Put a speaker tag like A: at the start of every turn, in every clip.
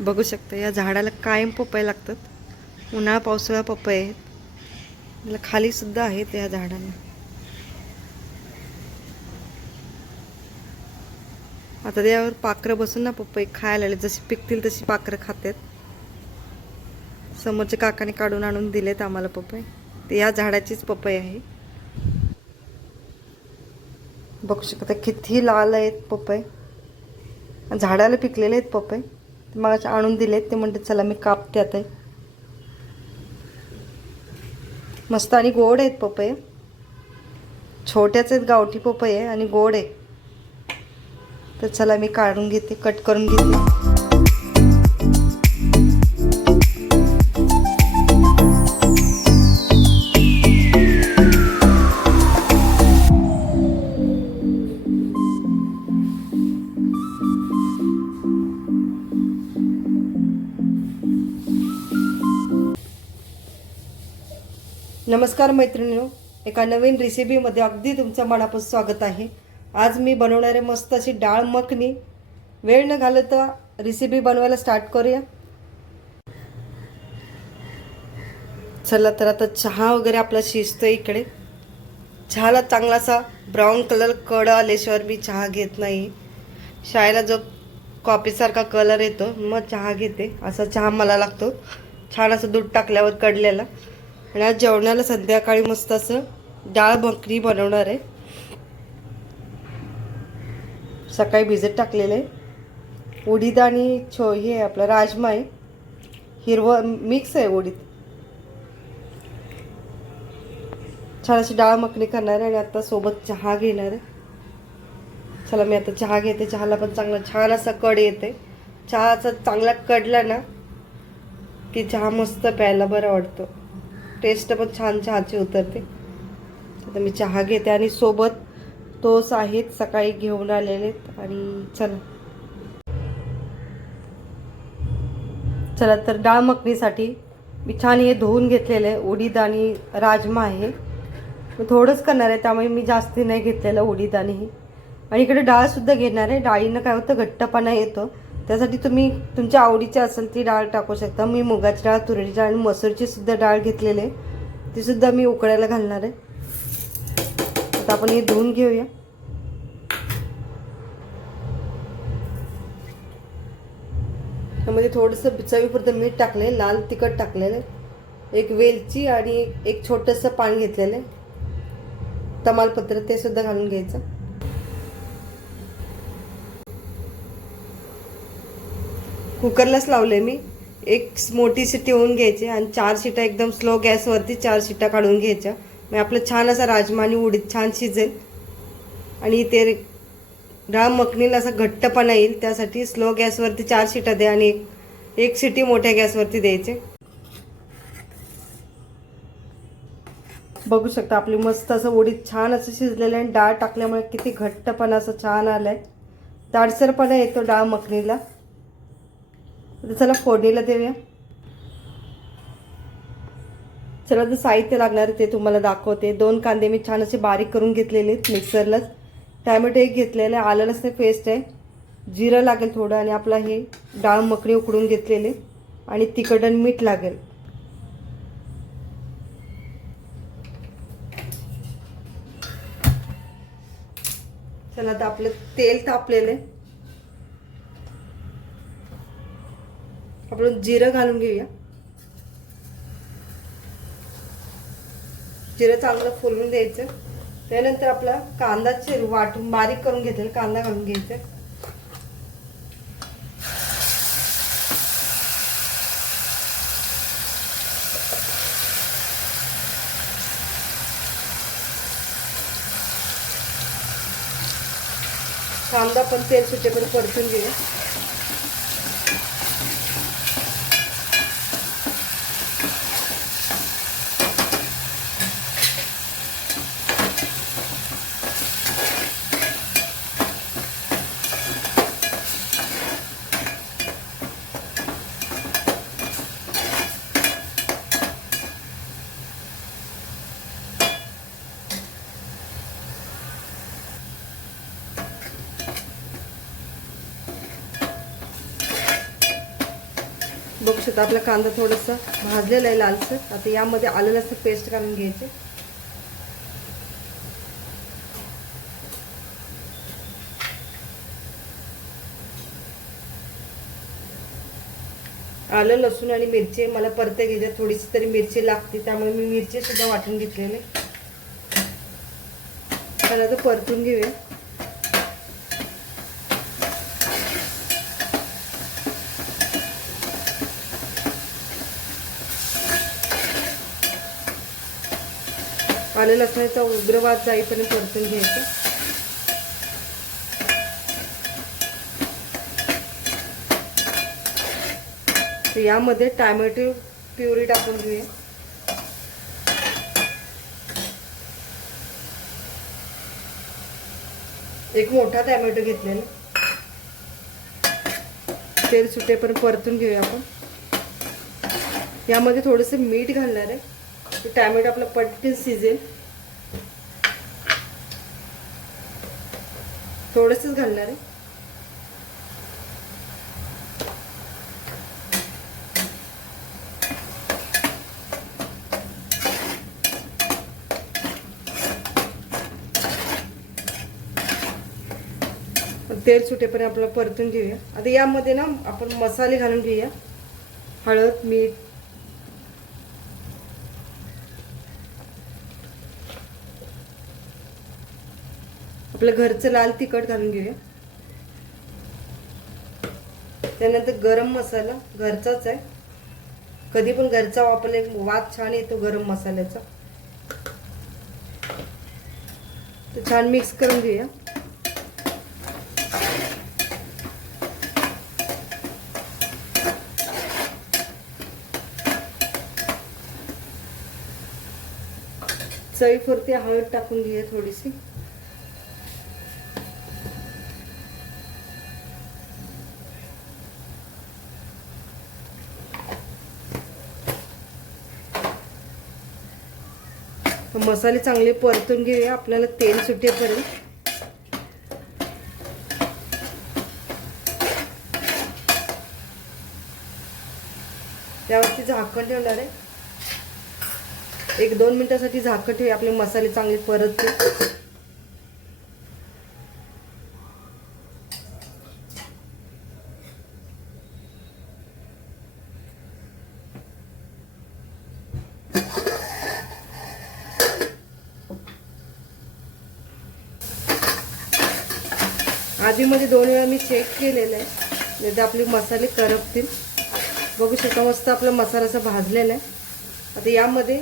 A: बघू शकता या झाडाला कायम पपई लागतात. उन्हाळा पावसाळा पपई आहेत. याला खालीसुद्धा आहेत या झाडांना. आता त्यावर पाखरं बसून ना पपई खायला आले जशी पिकतील तशी पाखरं खातात समोरच्या काकाने काढून आणून दिलेत आम्हाला पपई. ते या झाडाचीच पपई आहे. बघू शकता किती लाल आहेत पपई. झाडाला पिकलेले आहेत पपई. मग आणून दिलेत ते म्हणते चला मी कापते आता. मस्त आणि गोड आहेत पपई. छोट्याच आहेत गावठी पपये आहे आणि गोड आहे. तर चला मी काढून घेते कट करून घेते. नमस्कार मैत्रिणीनो एका नवीन रेसिपीमध्ये अगदी तुमचं मनापासून स्वागत आहे. आज मी बनवणारे मस्त अशी डाळ मखनी. वेळ न घालवता रेसिपी बनवायला स्टार्ट करूया. चला तर आता चहा वगैरे आपला शिजतो इकडे. चहाला चांगलासा ब्राऊन कलर कड आल्याशिवाय मी चहा घेत नाही. शाळेला जो कॉफीसारखा कलर येतो मग चहा घेते. असा चहा मला लागतो. छान असं दूध टाकल्यावर कडलेला. आणि आज जेवणाला संध्याकाळी मस्त असं डाळ भाकरी बनवणार आहे. सकाळी भिजत टाकलेलं आहे. उडीद आणि छो हे आहे आपलं राजमा आहे. हिरवं मिक्स आहे उडीद. छान अशी डाळ मखणी करणार आहे आणि आता सोबत चहा घेणार आहे. चला मी आता चहा घेते. चहाला पण चांगला छान असा कड येते. चहाचा चांगला कडला ना की चहा मस्त प्यायला बरं वाटतं. टेस्ट पण छान चहाची उतरते. आता मी चहा घेते आणि सोबत तोच आहेत सकाळी घेऊन आलेले आणि चला. चला तर डाळ मखनीसाठी मी छान हे धुवून घेतलेलं आहे. उडीद आणि राजमा आहे. मी थोडंच करणार आहे त्यामुळे मी जास्ती नाही घेतलेलं उडीद आणि हे. आणि इकडे डाळसुद्धा घेणार आहे. डाळीनं काय होतं घट्टपणा येतो. त्यासाठी तुम्ही तुमच्या आवडीची असेल ती डाळ टाकू शकता. मी मुगाची डाळ तुरीची डाळ आणि मसूरची सुद्धा डाळ घेतलेली आहे. ती सुद्धा मी उकळायला घालणार आहे. आता आपण हे धुवून घेऊया. त्यामध्ये थोडंसं चवीपुरतं मीठ टाकलं लाल तिखट टाकलेलं आहे. एक वेलची आणि एक छोटंसं पान घेतलेलं आहे. तमालपत्र ते सुद्धा घालून घ्यायचं. कुकरलाच लावले मी. एक मोठी शिट्टी होऊन घ्यायची आणि चार शिटा एकदम स्लो गॅसवरती चार शिटा काढून घ्यायच्या. मग आपलं छान असा राजमा आणि उडीद छान शिजेल. आणि ते डाळ मखनीला असा घट्टपणा येईल त्यासाठी स्लो गॅसवरती चार शिटा द्या आणि एक एक शिटी मोठ्या गॅसवरती द्यायचे. बघू शकता आपली मस्त असं उडीद छान असं शिजलेलं आहे आणि डाळ टाकल्यामुळे किती घट्टपणा असं छान आलं आहे दाडसरपणा येतो डाळ मखनीला. तर चला फोडणीला देऊया. चला तर साहित्य लागणार आहे ते तुम्हाला दाखवते. दोन कांदे मी छान असे बारीक करून घेतलेले आहेत मिक्सरलाच. टॅमॅटो एक घेतलेलं आहे. आलं लसणे पेस्ट आहे. जिरं लागेल थोडं आणि आपला हे डाळ मकडी उकडून घेतलेले. आणि तिखट आणि मीठ लागेल. चला आता आपलं तेल तापलेलं आहे. आपण जिरं घालून घेऊया. जिरं चांगलं फुलून द्यायचं. त्यानंतर आपला कांदा चिर वाटून बारीक करून घेतलेला कांदा घालून घ्यायचा. कांदा पण तेल सुटेपर्यंत परतून घेऊया. बघू आपला कांदा थोडंसं भाजलेला आहे लालसर. आता यामध्ये आलं लसूण पेस्ट घालून घ्यायचे. आलं लसूण आणि मिरची मला परत घ्यायच्या थोडीशी तरी मिरची लागते त्यामुळे मी मिरची सुद्धा वाटून घेतलेली मला तर परतून घेऊया. आलं लसणाचा उग्रवाद जाईपर्यंत परतून घ्यायचं. तर यामध्ये टॅमॅटो प्युरी टाकून घेऊया. एक मोठा टॅमॅटो घेतलेला. तेल सुटेपर्यंत परतून घेऊया आपण. यामध्ये थोडंसं मीठ घालणार आहे. टॅमॅटो आपलं पटकन शिजेल. थोडंसंच घालणार आहे. तेल सुटेपर्यंत आपल्याला परतून घेऊया. आता यामध्ये ना आपण मसाले घालून घेऊया. हळद मीठ आपलं घरचं लाल तिखट घालून घेऊया. त्यानंतर गरम मसाला घरचाच आहे. कधी पण घरचा वापरले वाद छान येतो गरम मसाल्याचा. छान मिक्स करून घेऊया. चवीपुरती हळद टाकून घेऊया थोडीशी. मसाले चांगले परतून घेऊया. आपल्याला तेल सुटेपर्यंत. त्यावरती झाकण ठेवणार आहे. एक दोन मिनिटासाठी झाकण ठेवूया. आपले मसाले चांगले परतते आधीमध्ये दोन वेळा मी चेक केलेलं आहे. नाही तर आपले मसाले करपतील. बघू शकता मस्त आपला मसाला असा भाजलेला आहे. आता यामध्ये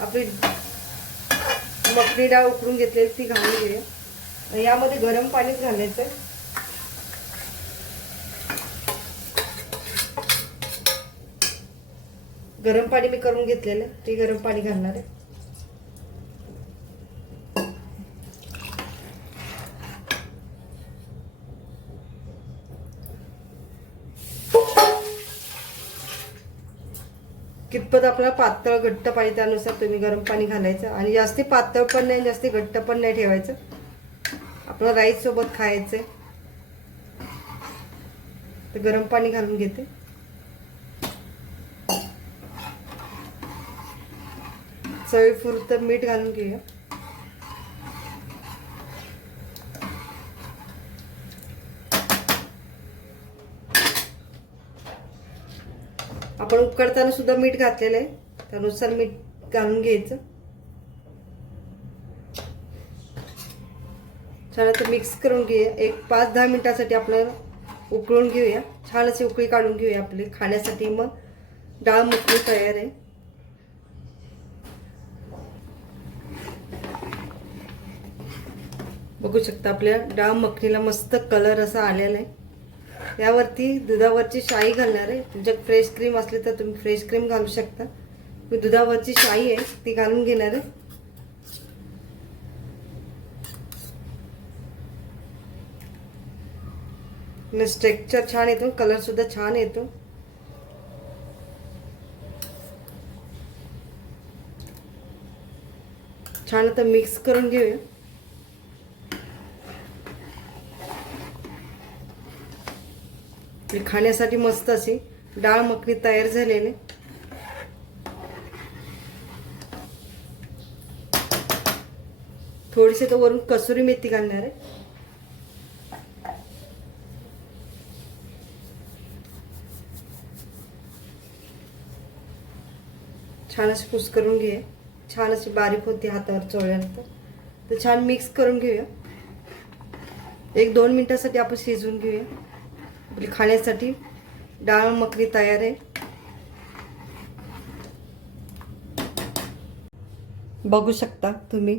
A: आपली मकनी डाळ उकळून घेतलेली ती घालून घेऊया. यामध्ये गरम पाणीच घालायचं आहे. गरम पाणी मी करून घेतलेलं आहे. ते गरम पाणी घालणार आहे. कितपत आपल्याला पातळ घट्ट पाहिजे त्यानुसार तुम्ही गरम पाणी घालायचं. आणि जास्ती पातळ पण नाही जास्ती घट्ट पण नाही ठेवायचं. आपलं राईस सोबत खायचं. तर गरम पाणी घालून घेते. चवीपुरतं मीठ घालून घेऊया. आपण उकडताना सुद्धा मीठ घातलेलं आहे. त्यानुसार मीठ घालून घ्यायचं. छान आता मिक्स करून घेऊया. एक पाच दहा मिनटासाठी आपल्याला उकळून घेऊया. छान अशी उकळी काढून घेऊया आपले. खाण्यासाठी मग डाळ मखनी तयार आहे. बघू शकता आपल्या डाळ मखनीला मस्त कलर असा आलेला आहे. यावरती दुधावरची शाई घालणार आहे. तुमच्या फ्रेश क्रीम असली तर तुम्ही फ्रेश क्रीम घालू शकता. मी दुधावरची शाई आहे ती घालून घेणार आहे. स्ट्रेक्चर छान येतो कलर सुद्धा छान येतो. छान आता मिक्स करून घेऊया. खाण्यासाठी मस्त अशी डाळ मखनी तयार झालेले. थोडीशी तर वरून कसुरी मेथी घालणार आहे. छान अशी कुस करून घे छान अशी बारीक होती हातावर चोळल्यानंतर तर छान मिक्स करून घेऊया. एक दोन मिनिटासाठी आपण शिजवून घेऊया. आपली खाण्यासाठी डाळ मखनी तयार आहे. बघू शकता तुम्ही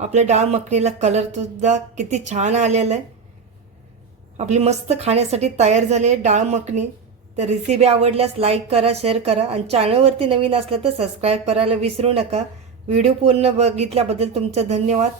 A: आपल्या डाळ मखनीला कलर सुद्धा किती छान आलेला आहे. आपली मस्त खाण्यासाठी तयार झाली आहे डाळ मखनी. तर रेसिपी आवडल्यास लाईक करा शेअर करा आणि चॅनलवरती नवीन असलं तर सबस्क्राईब करायला विसरू नका. व्हिडिओ पूर्ण बघितल्याबद्दल तुमचं धन्यवाद.